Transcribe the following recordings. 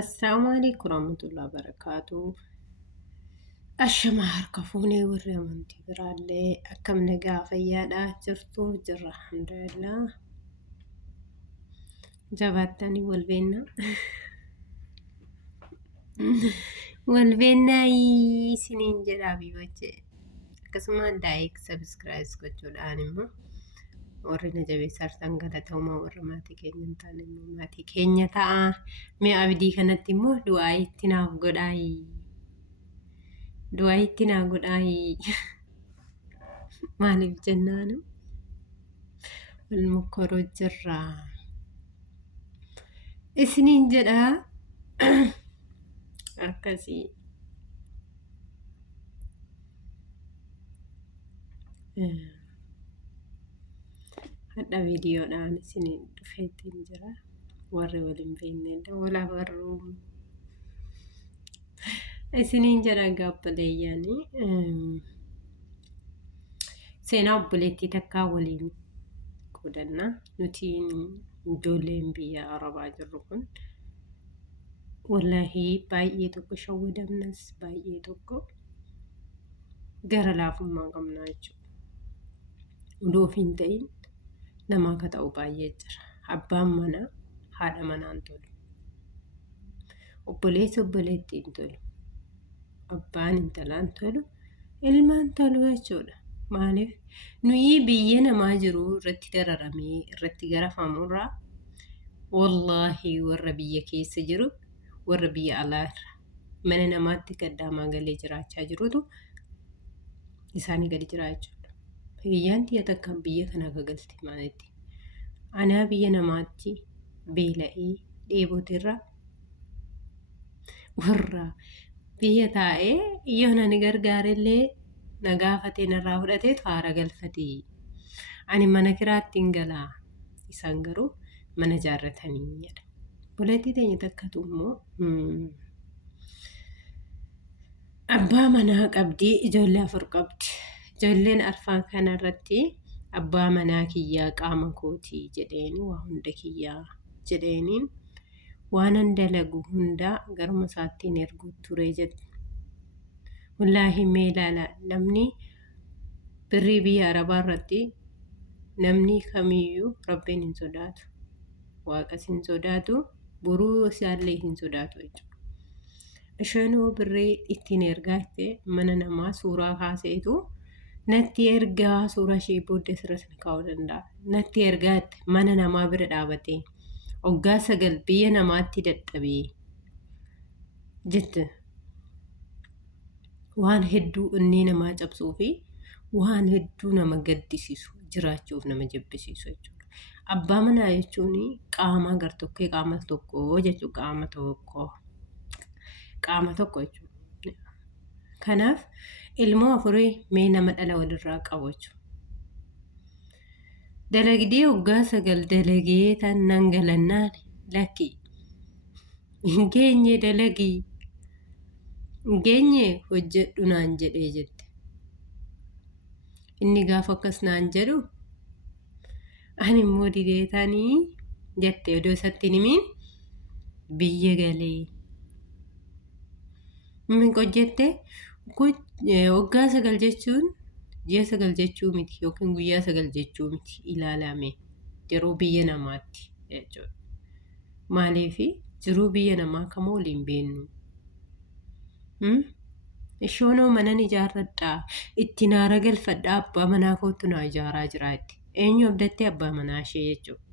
Assalamu alaikum warahmatullahi wabarakatuh. Ashama harka fuunee warri amantii biraallee akkam nagaa fayyaadhaa jirtu jirra alhamdulillah. Jabaattanii walbeennaayi isiniin jedhaa biiwwachee akkasuma daa'ik sabskiraayib gochuudhaan immoo warri na jabeessartan galatoomaa warra maatii keenya hin taane immoo maatii keenya ta'a. Mee abdii kanatti immoo du'aa itti naaf godhaayi. Du'aa itti naaf godhaayi. Maaliif jennaanu wal mokkoroo jirra. Isiniin jedhaa akkasii. Hadha viidiyoodhaan isiniin dhufeettiin jira. Warri waliin beeknedha wal abarruu. Isiniin jedha gaabbileeyyaanii seenaa obboleettii takkaa waliin qoodannaa. Nuti ijoolleen biyya Arabaa jirru kun wallaahi baay'ee tokko shawwadamnas baay'ee tokko gara laafummaa qabnaa jechuudha. Odoo hin ta'in nama akka ta'u baay'ee jira. Abbaan manaa haadha manaan tolu. Obboleessi obboleettiin tolu. Abbaan intalaan tolu. Ilmaan tolu jechuudha. Maaliif nuyi biyya namaa jiru irratti dararamee irratti garafamurraa wallaahi warra biyya keessa jiru warra biyya alaarra mana namaatti gaddaamaa galee jiraachaa jirutu isaanii gadi jira jechuudha. Biyyaan tiyya takkaan biyya kana gagalti maalitti. Anaa biyya namaatti beela'ee dheebotirra warra biyya taa'ee yoo nani gargaarellee na gaafatee narraa fudhateetu haara galfatee. Ani mana kiraatti hin galaa. Isaan garuu mana jaarratanii jedha. Obboleettii teenya takkatu immoo abbaa manaa qabdi ijoollee 4 qabdi. Ijoolleen arfan kanarratti abbaa manaa kiyyaa qaama kootii jedheeni waa hunda kiyyaa jedheeniin waanan dalagu hundaa garuma isaattiin erguu ture jedhe. Wallaahi mee ilaala namni birrii biyya Arabaa irratti namni kamiyyuu rabbiin hin sodaatu. Waaqas hin sodaatu. Boruu isaallee hin sodaatu jechuudha. Isheenuu birrii ittiin ergaatte mana namaa suuraa kaaseetu natti ergaa suuraa ishee booddee sirriitti kaa'uu danda'a. Natti ergaatte mana namaa bira dhaabatee waggaa 9 biyya namaatti dadhabee jette. Waan hedduu inni nama cabsuu fi waan hedduu nama gaddisiisu jiraachuuf nama jibbisiisu jechuudha. Abbaa manaa jechuun qaama gartokkee qaama tokko jechuudha. Qaama tokko jechuudha. Kanaaf ilmoo 4 mee nama dhala walirraa qabu jechuudha. Dalagdee waggaa 9 dalagee tan nan galannaan lakki hin geenye dalagii. Geenye hojjedhu naan jedhee jette. Inni gaafa akkas naan jedhu ani immoo dideetanii jette odoo isatti himiin biyya galee. Min qojjette waggaa 9 jechuun ji'a 9 jechuu miti yookiin guyyaa 9 jechuu miti ilaalame yeroo biyya namaatti jechuudha. Maaliif jiruu biyya namaa kam waliin beennu. Ishoonoo manan ijaarradhaa itti naara galfadhaa abbaa manaa kootu naa ijaaraa jiraatti. Eenyu abdattee abbaa manaa ishee jechuudha.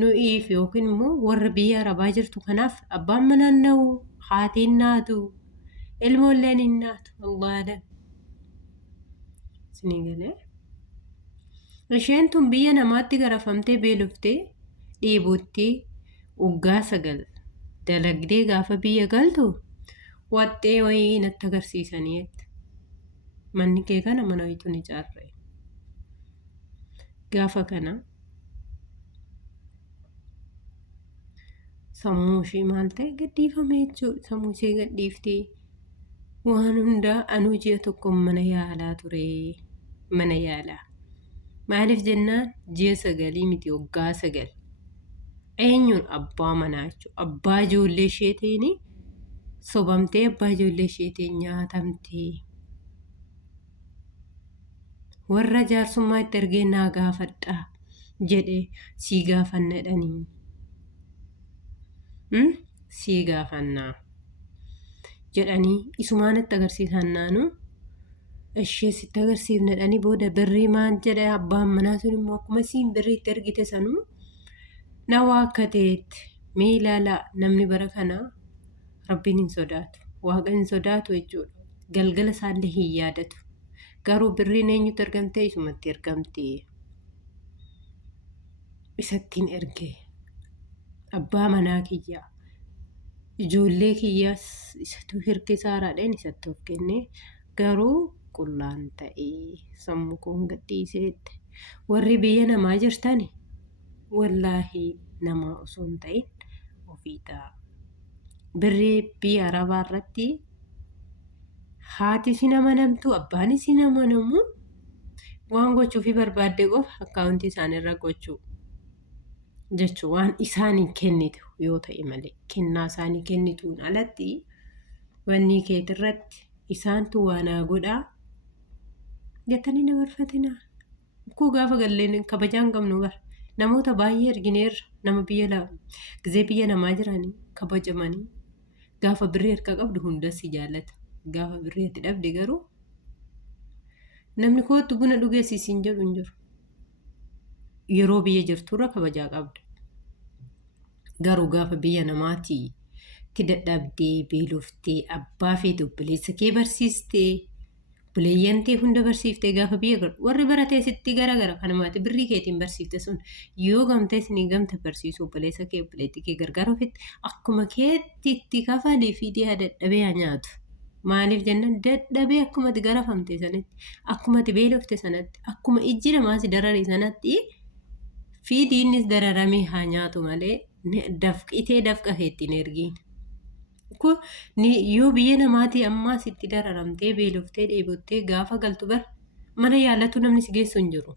Nu'iif yookiin immoo warra biyya Arabaa jirtu kanaaf abbaan manaan na'u haatiin naatu ilmoolleen hin naatu. Allaadha. Isinii galee. Isheen tun biyya namaatti garafamtee beeloftee dhiibuutti waggaa 9 dalagdee gaafa biyya galtu waxxee wayii natti agarsiisanii jette. Manni kee kana mana wayiitu ni ijaarre. Gaafa kana sammuu ishee maal ta'e gadhiifame jechuudha. Sammuu ishee gadhiiftee waan hundaa anuu ji'a tokko mana yaalaa ture. Mana yaalaa. Maaliif jennaan ji'a 9 miti waggaa 9. eenyuun abbaa manaa jechuudha. Abbaa ijoollee isheetiin sobamtee abbaa ijoollee isheetiin nyaatamtee warra jaarsummaa itti ergee naa gaafadhaa jedhee sii gaafannadhanii sii gaafannaa jedhanii isumaanitti agarsiisan naanu ishee sitti agarsiifnadhanii booda birrii maal jedhe abbaan manaa sun immoo akkuma siin birriitti ergite sanuu na waakkateetti mee ilaalaa namni bara kanaa rabbiin hin sodaatu waaqa hin sodaatu jechuudha. Galgala isaallee hin yaadatu garuu birriin eenyutti ergamtee isumatti ergamtee isattiin ergee abbaa manaa kiyyaa ijoollee kiyyaas isatu hirkee saaraadhaan isatti of kennee garuu qullaan ta'ee sammuu koon gadhiiseetti warri biyya namaa jirtani wallaahi namaa osoo hin ta'in ofii ta'a. Birrii biyya arabaa irratti haati si nama namtu abbaan si nama namu waan gochuufi barbaadde qofa akkaawuntii isaaniirra gochuu jechuun waan isaanii kennitu yoo ta'e malee kennaa isaanii kennituun alatti wanni keetirratti isaantu waanaa godhaa jettanii na barfatinaa. Kuu gaafa galleen kabajaan qabnu bara namoota baay'ee argineerra nama biyya namaa jiranii kabajamanii gaafa birrii harka qabdu hundas si jaallata. Gaafa birrii itti dhabde garuu namni kootu buna dhugeessisin jedhu hin jiru. Yeroo biyya jirturra kabajaa qabda. Garuu gaafa biyya namaatii itti dadhabdee beeloftee abbaa feete obboleessa kee barsiistee buleeyyantee hunda barsiiftee gaafa biyya galu warri baratee sitti garagara kanamaati birrii keetiin barsiifte sun yoo gamtee isinii gamta barsiisuu obboleessa kee obboleettii kee gargaara ofitti akkuma keetti itti kafalee fi dhiyaa dadhabee nyaatu. Maaliif jennaan dadhabee akkuma itti garafamte sanatti akkuma itti beelofte sanatti akkuma ijji namaas darare sanatti fi diinnis dararamee haa nyaatu malee itee dafqa keettiin ergiin. Yoo biyya namaatii ammaas itti dararamtee beeloftee dheebottee gaafa galtu bara mana yaallatu namni si geessu hin jiru.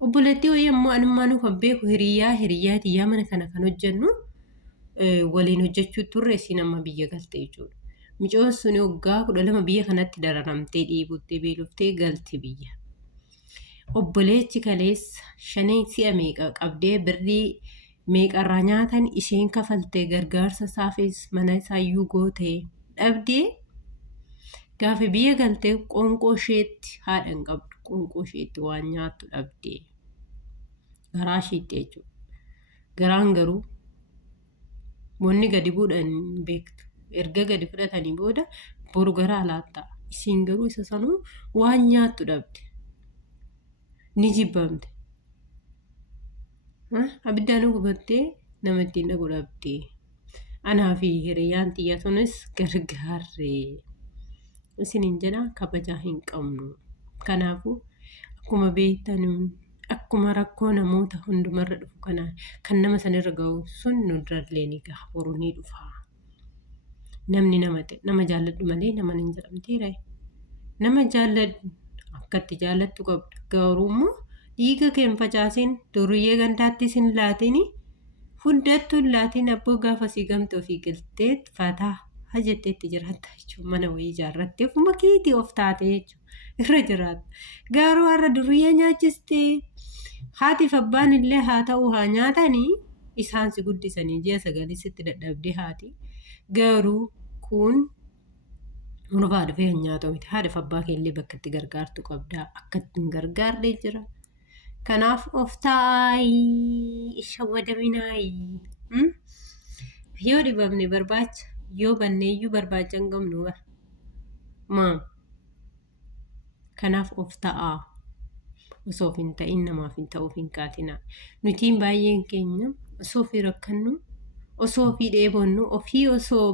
Obboleettii wayii ammoo anummaanuu kan beeku hiriyyaatii mana kana kan hojjennu waliin hojjechuu turre isin amma biyya galte jechuudha. Micoon sun waggaa 12 biyya kanatti dararamtee dheebottee beeloftee galti biyya. Obboleechi kaleessa 5 si'a meeqa qabdee birrii meeqarraa nyaatan isheen kafaltee gargaarsa saafis mana isaayyuu gootee dhabdee gaafa biyya galtee qoonqoo isheetti haadhan qabdu qoonqoo isheetti waan nyaattu dhabdee garaa isheetti jechuudha. Garaan garuu wanni gadi buudhan beektu erga gadi fudhatanii booda boru garaa laattaa isiin garuu isa sanuu waan nyaattu dhabde ni jibbamte. Abiddaan gubattee nama ittiin dhaqu dhabdee anaa fi hiriyyaan xiyya sunis gargaarree isiniin jedha kabajaa hin qabnu. Kanaafuu akkuma beektanuun akkuma rakkoo namoota hundumarra dhufu kanaan kan nama sanirra ga'u sun nurrallee ni gaha boruu ni dhufa. Namni nama jaalladhu malee nama hin jedhamteera. Nama jaalladhu akkatti jaallattu qabda garuu immoo dhiiga kee hin facaasin duriyyee gandaatti sin laatini hundattuu laatiin abboo gaafa sii gamte ofii galteet fataa hajjetteetti jiraatta jechuudha. Mana wayii ijaarrattee ofuma keetii of taate jechuudha irra jiraatta. Garuu har'a duriyyee nyaachistee haatiif abbaan illee haa ta'u haa nyaatanii isaan si guddisanii ji'a 9 sitti dadhabdee haati garuu kun hunufaa dhufee hin nyaatu miti. Haadhaaf abbaa keellee bakka itti gargaartu qabdaa akka ittiin gargaarree jira. Kanaaf of taa'ii shawwadaminaayi. Yoo dhibamne barbaacha yoo banneeyyuu barbaacha hin qabnu bara. Kanaaf of ta'aa osoo hin ta'in namaaf hin ta'uuf hin kaatinaa. Nutiin baay'een keenya osoo ofii rakkannu osoo ofii dheebonnu ofii osoo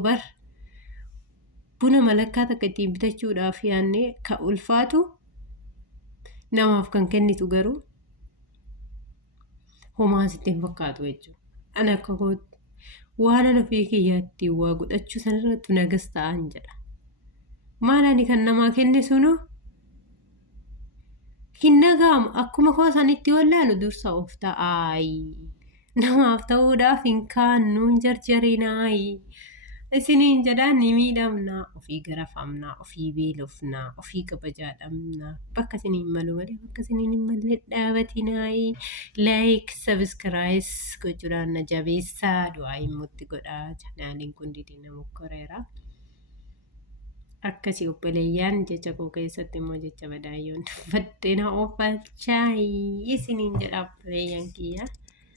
buna malakkaa takka ittiin bitachuudhaaf yaannee kan ulfaatu namaaf kan kennitu garuu homaa sitti hin fakkaatu jechuudha. Ani akka kootti waan ana ofii kiyyaatti waa godhachuu sanarratti nagas ta'an jedha. Maal ani kan namaa kenne sunoo hin dhaga'amu akkuma koo sanitti wallaanu dursa of ta'aayi. namaaf ta'uudhaaf hin kaannu hin jarjarinaayi. Isiniin jedhaan ni miidhamnaa, ofii garafamnaa, ofii beelofnaa, ofii kabajaa dhabnaa. Bakka isiniin malu malee bakka isiniin hin malle dhaabatinaayi. Laayik, sabiskiraayis gochuudhaan na jabeessaa. Du'aa immuutti godhaa. Chaanaaliin kun didii na mokkoreera. Akkasii obboleeyyaan jecha koo keessatti immoo jecha badaayyoon dubbadde na oofalchaayi isiniin jedha obboleeyyan kiyya.